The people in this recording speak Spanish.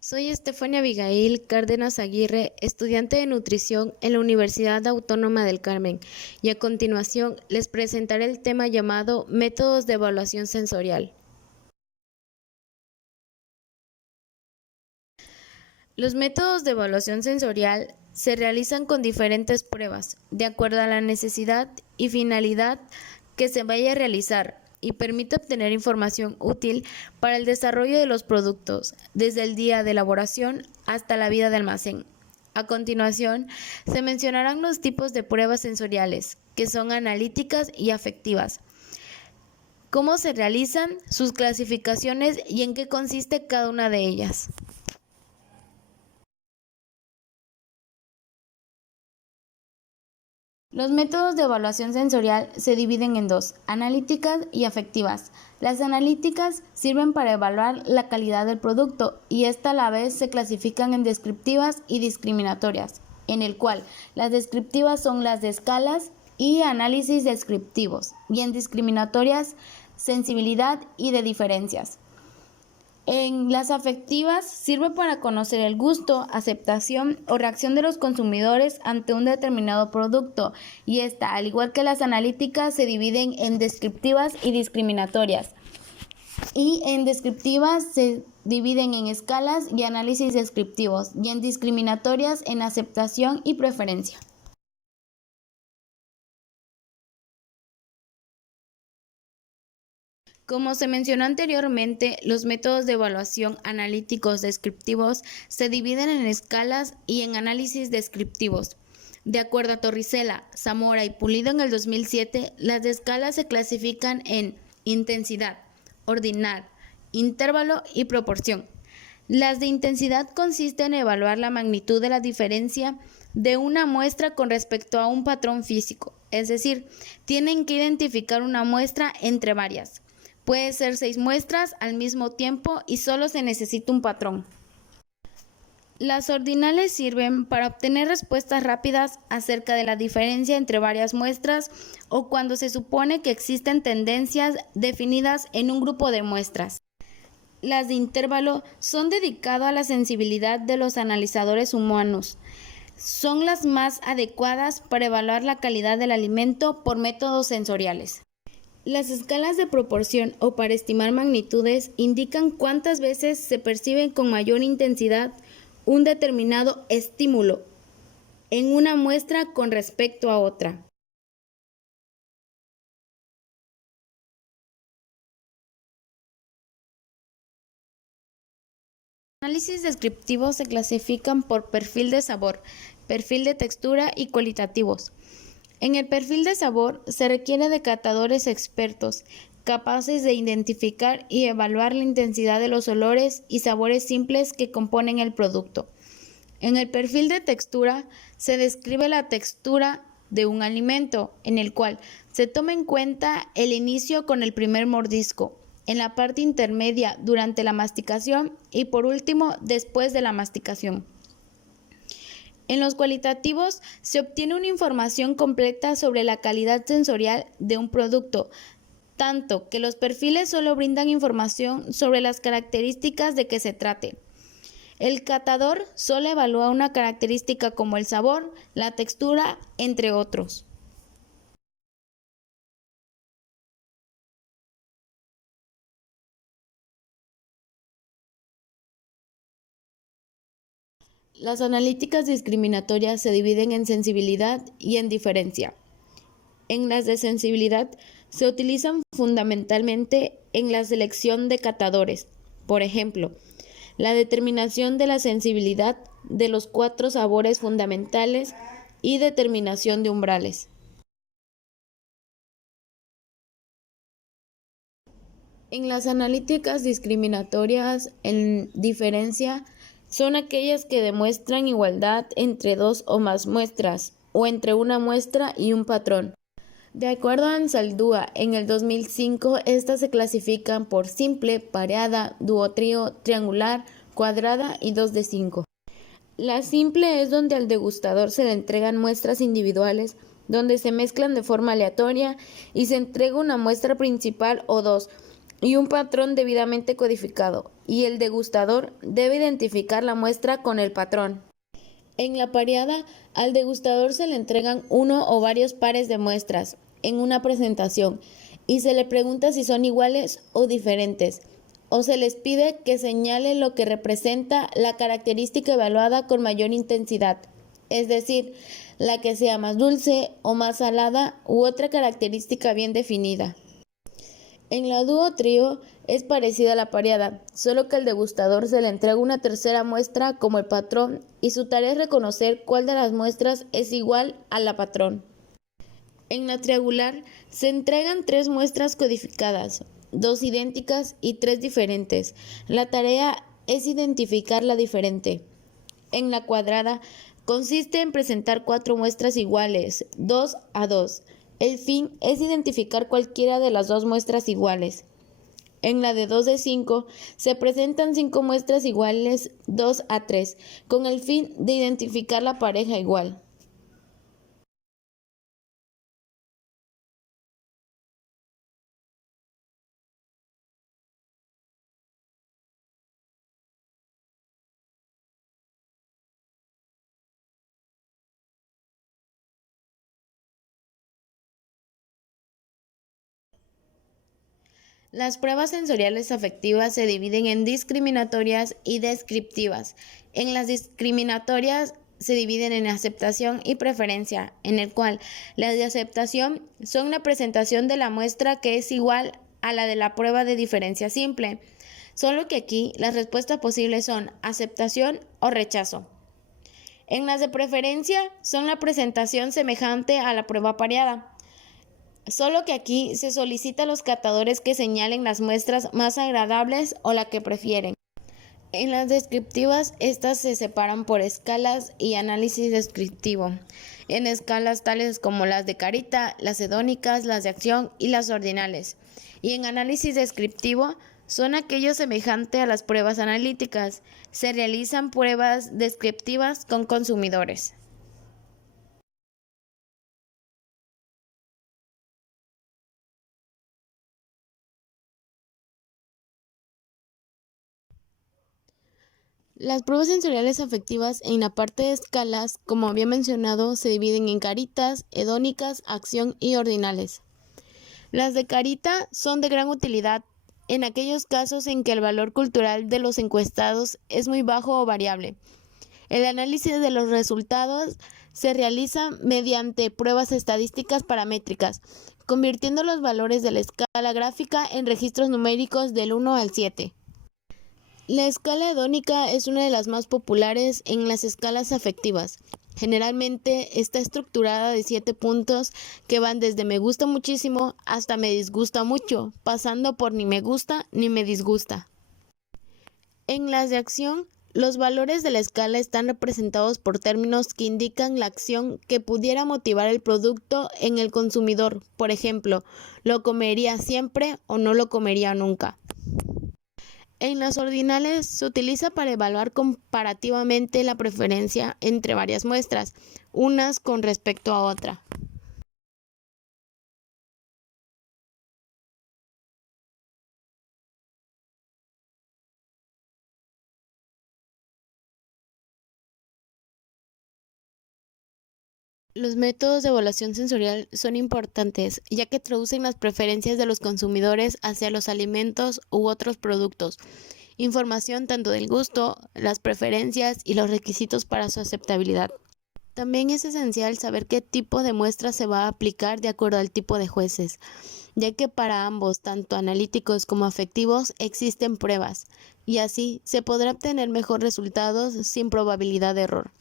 Soy Estefania Abigail Cárdenas Aguirre, estudiante de nutrición en la Universidad Autónoma del Carmen, y a continuación les presentaré el tema llamado Métodos de Evaluación Sensorial. Los métodos de evaluación sensorial se realizan con diferentes pruebas, de acuerdo a la necesidad y finalidad que se vaya a realizar, y permite obtener información útil para el desarrollo de los productos, desde el día de elaboración hasta la vida de almacén. A continuación, se mencionarán los tipos de pruebas sensoriales, que son analíticas y afectivas, cómo se realizan, sus clasificaciones y en qué consiste cada una de ellas. Los métodos de evaluación sensorial se dividen en dos, analíticas y afectivas. Las analíticas sirven para evaluar la calidad del producto y esta a la vez se clasifican en descriptivas y discriminatorias, en el cual las descriptivas son las de escalas y análisis descriptivos, y en discriminatorias sensibilidad y de diferencias. En las afectivas sirve para conocer el gusto, aceptación o reacción de los consumidores ante un determinado producto, y esta, al igual que las analíticas, se dividen en descriptivas y discriminatorias. Y en descriptivas se dividen en escalas y análisis descriptivos, y en discriminatorias en aceptación y preferencia. Como se mencionó anteriormente, los métodos de evaluación analíticos descriptivos se dividen en escalas y en análisis descriptivos. De acuerdo a Torricella, Zamora y Pulido en el 2007, las escalas se clasifican en intensidad, ordinal, intervalo y proporción. Las de intensidad consisten en evaluar la magnitud de la diferencia de una muestra con respecto a un patrón físico, es decir, tienen que identificar una muestra entre varias. Puede ser 6 muestras al mismo tiempo y solo se necesita un patrón. Las ordinales sirven para obtener respuestas rápidas acerca de la diferencia entre varias muestras o cuando se supone que existen tendencias definidas en un grupo de muestras. Las de intervalo son dedicadas a la sensibilidad de los analizadores humanos. Son las más adecuadas para evaluar la calidad del alimento por métodos sensoriales. Las escalas de proporción o para estimar magnitudes indican cuántas veces se percibe con mayor intensidad un determinado estímulo en una muestra con respecto a otra. Los análisis descriptivos se clasifican por perfil de sabor, perfil de textura y cualitativos. En el perfil de sabor se requiere de catadores expertos, capaces de identificar y evaluar la intensidad de los olores y sabores simples que componen el producto. En el perfil de textura se describe la textura de un alimento, en el cual se toma en cuenta el inicio con el primer mordisco, en la parte intermedia durante la masticación y por último después de la masticación. En los cualitativos se obtiene una información completa sobre la calidad sensorial de un producto, tanto que los perfiles solo brindan información sobre las características de que se trate. El catador solo evalúa una característica como el sabor, la textura, entre otros. Las analíticas discriminatorias se dividen en sensibilidad y en diferencia. En las de sensibilidad se utilizan fundamentalmente en la selección de catadores, por ejemplo, la determinación de la sensibilidad de los 4 sabores fundamentales y determinación de umbrales. En las analíticas discriminatorias en diferencia son aquellas que demuestran igualdad entre 2 o más muestras o entre una muestra y un patrón. De acuerdo a Ansaldúa, en el 2005, estas se clasifican por simple, pareada, duotrio, triangular, cuadrada y 2 de 5. La simple es donde al degustador se le entregan muestras individuales, donde se mezclan de forma aleatoria y se entrega una muestra principal o 2, y un patrón debidamente codificado, y el degustador debe identificar la muestra con el patrón. En la pareada, al degustador se le entregan uno o varios pares de muestras en una presentación y se le pregunta si son iguales o diferentes, o se les pide que señale lo que representa la característica evaluada con mayor intensidad, es decir, la que sea más dulce o más salada u otra característica bien definida. En la dúo trío es parecida a la pareada, solo que al degustador se le entrega una tercera muestra como el patrón y su tarea es reconocer cuál de las muestras es igual a la patrón. En la triangular se entregan 3 muestras codificadas, 2 idénticas y 3 diferentes. La tarea es identificar la diferente. En la cuadrada consiste en presentar 4 muestras iguales, 2 a 2. El fin es identificar cualquiera de las 2 muestras iguales. En la de 2 de 5 se presentan 5 muestras iguales, 2 a 3, con el fin de identificar la pareja igual. Las pruebas sensoriales afectivas se dividen en discriminatorias y descriptivas. En las discriminatorias se dividen en aceptación y preferencia, en el cual las de aceptación son la presentación de la muestra que es igual a la de la prueba de diferencia simple, solo que aquí las respuestas posibles son aceptación o rechazo. En las de preferencia son la presentación semejante a la prueba pareada, solo que aquí se solicita a los catadores que señalen las muestras más agradables o la que prefieren. En las descriptivas, estas se separan por escalas y análisis descriptivo. En escalas tales como las de carita, las hedónicas, las de acción y las ordinales. Y en análisis descriptivo son aquellos semejantes a las pruebas analíticas. Se realizan pruebas descriptivas con consumidores. Las pruebas sensoriales afectivas en la parte de escalas, como había mencionado, se dividen en caritas, hedónicas, acción y ordinales. Las de carita son de gran utilidad en aquellos casos en que el valor cultural de los encuestados es muy bajo o variable. El análisis de los resultados se realiza mediante pruebas estadísticas paramétricas, convirtiendo los valores de la escala gráfica en registros numéricos del 1 al 7. La escala hedónica es una de las más populares en las escalas afectivas. Generalmente está estructurada de 7 puntos que van desde me gusta muchísimo hasta me disgusta mucho, pasando por ni me gusta ni me disgusta. En las de acción, los valores de la escala están representados por términos que indican la acción que pudiera motivar el producto en el consumidor. Por ejemplo, ¿lo comería siempre o no lo comería nunca? En las ordinales se utiliza para evaluar comparativamente la preferencia entre varias muestras, unas con respecto a otra. Los métodos de evaluación sensorial son importantes, ya que traducen las preferencias de los consumidores hacia los alimentos u otros productos. Información tanto del gusto, las preferencias y los requisitos para su aceptabilidad. También es esencial saber qué tipo de muestra se va a aplicar de acuerdo al tipo de jueces, ya que para ambos, tanto analíticos como afectivos, existen pruebas, y así se podrá obtener mejores resultados sin probabilidad de error.